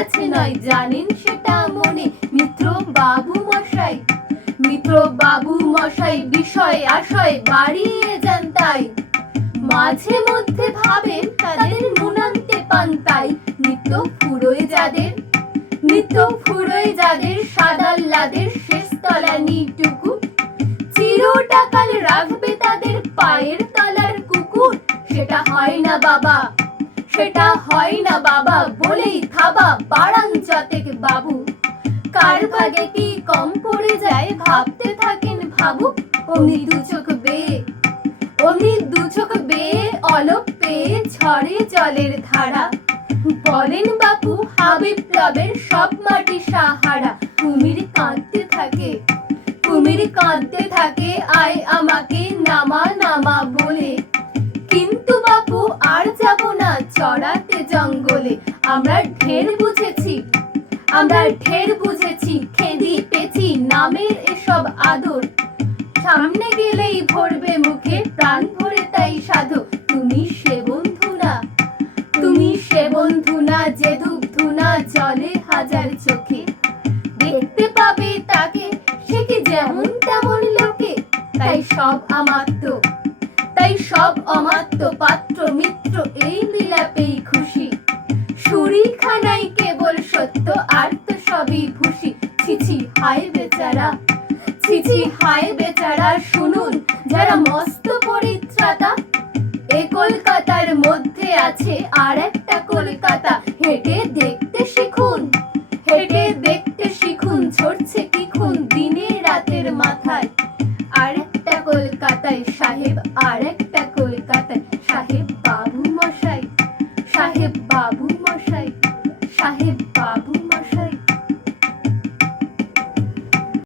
কাছে নয়, জানেন সেটা মনে। মিত্র বাবু মশাই, মিত্র বাবু মশাই, বিষয় আশয় বাড়িয়ে যান তাই। মাঝে মধ্যে ভাবেন তাদের নুনান্তে পান তাই। নিত্য ফুরোয় যাদের, নিত্য ফুরোয় যাদের সাদাল্লাদের শেষ তলা নিটুকু চিরটাকাল রাখবে তাদের পায়ের তলার কুকুর। সেটা হয় না বাবা। সেটা হয় না বাবা, বলেই থাবা বাড়ান যতেক বাবু। কার ভাগে কি কম পড়ে যায় ভাবতে থাকেন ভাবুক অমনি দু চোখ বেয়ে, অমনি দু চোখ বেয়ে অলপ পেয়ে ঝরে জলের ধারা। বলেন বাপু হাবিপ্লবের সব মাটি সাহারা। কুমির কাঁদতে থাকে, কুমির কাঁদতে থাকে চড়াতে জঙ্গলে আমরা ঢের বুঝেছি, আমরা ঢের বুঝেছি, খেদি পেছি নামের এসব আদর। সামনে গেলেই ভরবে মুখে, প্রাণ ভরে তাই সাধো, তুমি সে বন্ধু না, তুমি সে বন্ধু না, যে দুগ্ধু না জলে হাজার চোখে। দেখতে পাবে তাকে, সে কি যেমন তেমন লোকে। তাই সব আমাত্য তাই সব অমাত্য পাত্র বেচারা। ছিছি হায় বেচারা, শুনুন, যারা মস্ত পরিত্রাতা। এ কলকাতার মধ্যে আছে আর একটা কলকাতা, হেঁটে দেখতে শিখুন, হেঁটে দেখতে শিখুন ছড়ছে কি খুন দিনে রাতের মাথায়। আর একটা কলকাতায় সাহেব, আর একটা কলকাতায় সাহেব বাবু মশাই, সাহেব বাবু মশাই, সাহেব